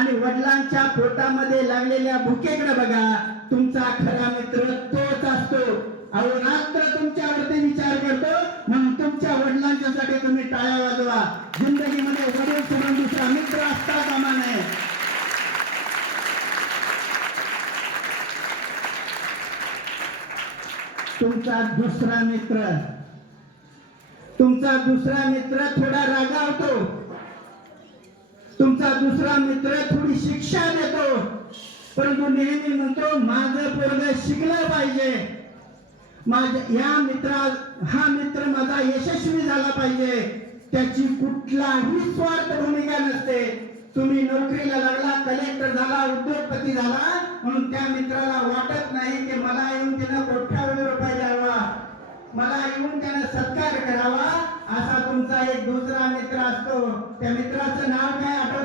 आणि वडिलांच्या पोटामध्ये लागलेल्या भुकेकडे बघा. तुमचा खरा मित्र तोच असतो. अहो रात्र तुमच्यावरती विचार करतो म्हणून तुमच्या वडिलांच्यासाठी तुम्ही टाळ्या वाजवा. जिंदगीमध्ये वडील सोडून दुसरा मित्र असता कामा नये. तुमचा दुसरा मित्र. तुमचा दुसरा मित्र थोडा रागा तुमचा दुसरा मित्र थोडी शिक्षा देतो. परंतु नेहमी म्हणतो माझं पोरग शिकलं पाहिजे. माझ्या या मित्रा हा मित्र माझा यशस्वी झाला पाहिजे. त्याची कुठलाही स्वार्थ भूमिका नसते. तुम्ही नोकरीला लागला कलेक्टर झाला उद्योगपती झाला म्हणून त्या मित्राला वाटत नाही की मला येऊन तिला मोठ्या रुपये द्यावा मला येऊन त्यानं सत्कार करावा असा तुमचा एक दुसरा मित्र असतो. त्या मित्राचं नाव काय? आठवत